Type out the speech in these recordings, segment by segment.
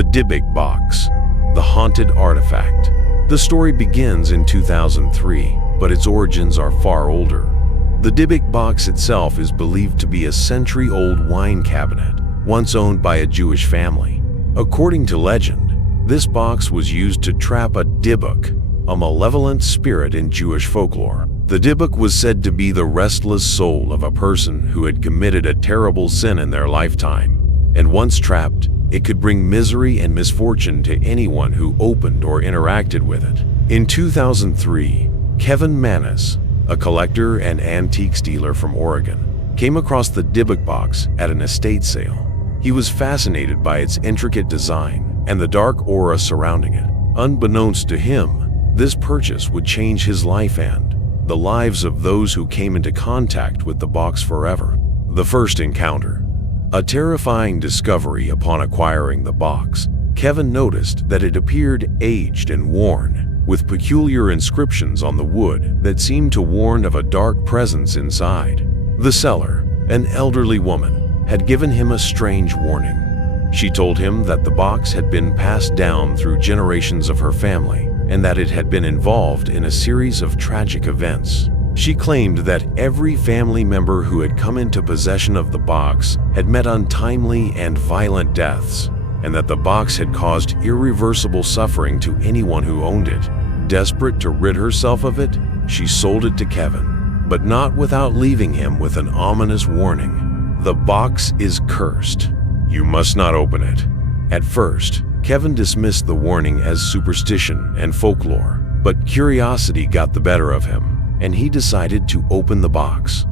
The Dybbuk Box, the haunted artifact. The story begins in 2003, but its origins are far older. The Dybbuk Box itself is believed to be a century-old wine cabinet, once owned by a Jewish family. According to legend, this box was used to trap a Dybbuk, a malevolent spirit in Jewish folklore. The Dybbuk was said to be the restless soul of a person who had committed a terrible sin in their lifetime, and once trapped, it could bring misery and misfortune to anyone who opened or interacted with it. In 2003, Kevin Manis, a collector and antiques dealer from Oregon, came across the Dybbuk Box at an estate sale. He was fascinated by its intricate design and the dark aura surrounding it. Unbeknownst to him, this purchase would change his life and the lives of those who came into contact with the box forever. The first encounter. A terrifying discovery upon acquiring the box. Kevin noticed that it appeared aged and worn, with peculiar inscriptions on the wood that seemed to warn of a dark presence inside. The seller, an elderly woman, had given him a strange warning. She told him that the box had been passed down through generations of her family and that it had been involved in a series of tragic events. She claimed that every family member who had come into possession of the box had met untimely and violent deaths, and that the box had caused irreversible suffering to anyone who owned it. Desperate to rid herself of it, she sold it to Kevin, but not without leaving him with an ominous warning. The box is cursed. You must not open it. At first, Kevin dismissed the warning as superstition and folklore, but curiosity got the better of him, and he decided to open the box,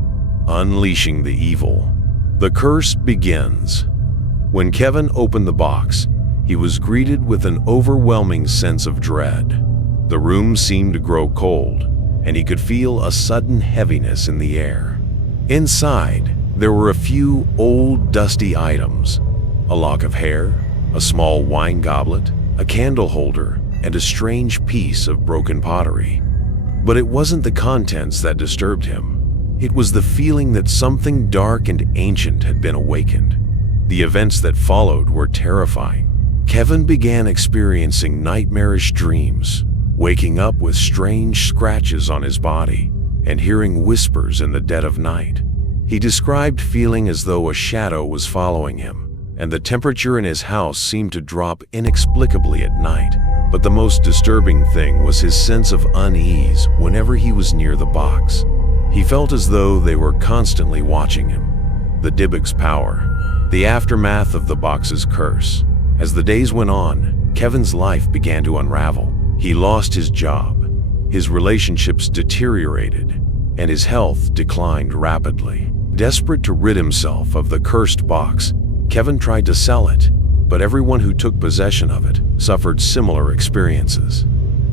unleashing the evil. The curse begins. When Kevin opened the box, he was greeted with an overwhelming sense of dread. The room seemed to grow cold, and he could feel a sudden heaviness in the air. Inside, there were a few old, dusty items: a lock of hair, a small wine goblet, a candle holder, and a strange piece of broken pottery. But it wasn't the contents that disturbed him. It was the feeling that something dark and ancient had been awakened. The events that followed were terrifying. Kevin began experiencing nightmarish dreams, waking up with strange scratches on his body and hearing whispers in the dead of night. He described feeling as though a shadow was following him, and the temperature in his house seemed to drop inexplicably at night. But the most disturbing thing was his sense of unease whenever he was near the box. He felt as though they were constantly watching him. The Dybbuk's power. The aftermath of the box's curse. As the days went on, Kevin's life began to unravel. He lost his job, his relationships deteriorated, and his health declined rapidly. Desperate to rid himself of the cursed box, Kevin tried to sell it, but everyone who took possession of it suffered similar experiences.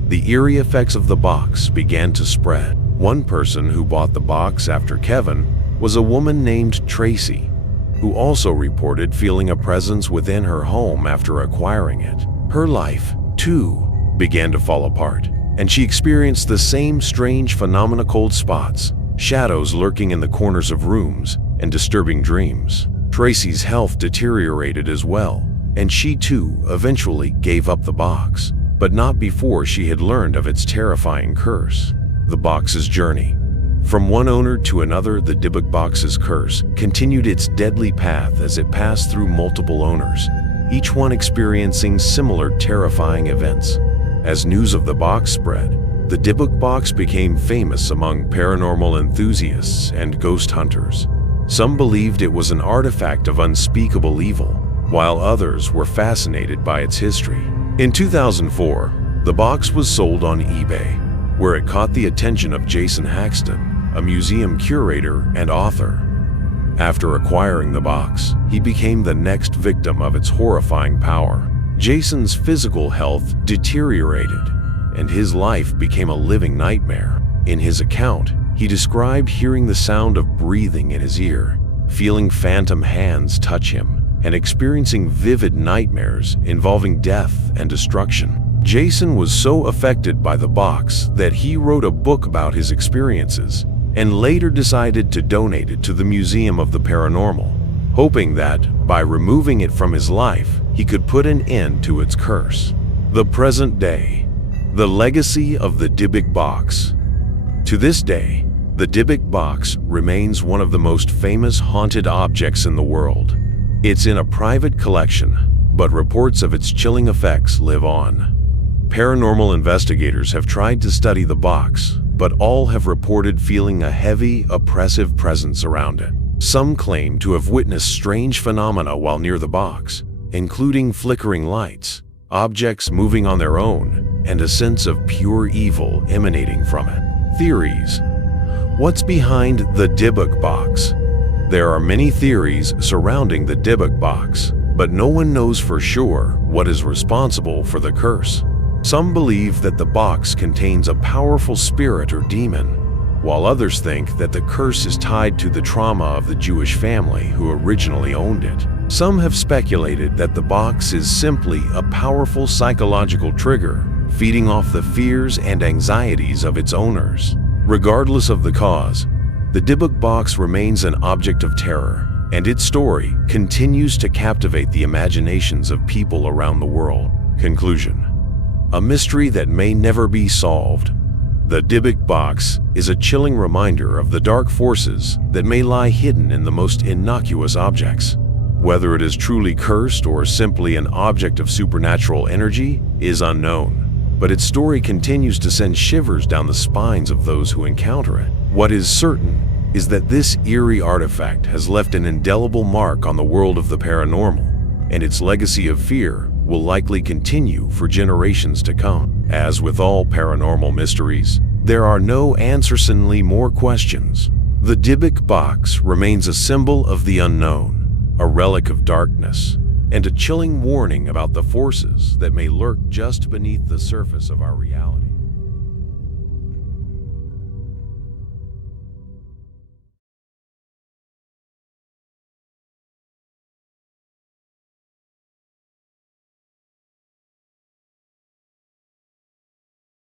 The eerie effects of the box began to spread. One person who bought the box after Kevin was a woman named Tracy, who also reported feeling a presence within her home after acquiring it. Her life, too, began to fall apart, and she experienced the same strange phenomena: cold spots, shadows lurking in the corners of rooms, and disturbing dreams. Tracy's health deteriorated as well, and she too eventually gave up the box, but not before she had learned of its terrifying curse. The box's journey. From one owner to another, the Dybbuk Box's curse continued its deadly path as it passed through multiple owners, each one experiencing similar terrifying events. As news of the box spread, the Dybbuk Box became famous among paranormal enthusiasts and ghost hunters. Some believed it was an artifact of unspeakable evil, while others were fascinated by its history. In 2004, the box was sold on eBay, where it caught the attention of Jason Haxton, a museum curator and author. After acquiring the box, he became the next victim of its horrifying power. Jason's physical health deteriorated, and his life became a living nightmare. In his account, he described hearing the sound of breathing in his ear, feeling phantom hands touch him, and experiencing vivid nightmares involving death and destruction. Jason was so affected by the box that he wrote a book about his experiences and later decided to donate it to the Museum of the Paranormal, hoping that, by removing it from his life, he could put an end to its curse. The present day. The legacy of the Dybbuk Box. To this day, the Dybbuk Box remains one of the most famous haunted objects in the world. It's in a private collection, but reports of its chilling effects live on. Paranormal investigators have tried to study the box, but all have reported feeling a heavy, oppressive presence around it. Some claim to have witnessed strange phenomena while near the box, including flickering lights, objects moving on their own, and a sense of pure evil emanating from it. Theories. What's behind the Dybbuk Box? There are many theories surrounding the Dybbuk Box, but no one knows for sure what is responsible for the curse. Some believe that the box contains a powerful spirit or demon, while others think that the curse is tied to the trauma of the Jewish family who originally owned it. Some have speculated that the box is simply a powerful psychological trigger, feeding off the fears and anxieties of its owners. Regardless of the cause, the Dybbuk Box remains an object of terror, and its story continues to captivate the imaginations of people around the world. Conclusion. A mystery that may never be solved. The Dybbuk Box is a chilling reminder of the dark forces that may lie hidden in the most innocuous objects. Whether it is truly cursed or simply an object of supernatural energy is unknown, but its story continues to send shivers down the spines of those who encounter it. What is certain is that this eerie artifact has left an indelible mark on the world of the paranormal, and its legacy of fear will likely continue for generations to come. As with all paranormal mysteries, there are no answers, only more questions. The Dybbuk Box remains a symbol of the unknown, a relic of darkness, and a chilling warning about the forces that may lurk just beneath the surface of our reality.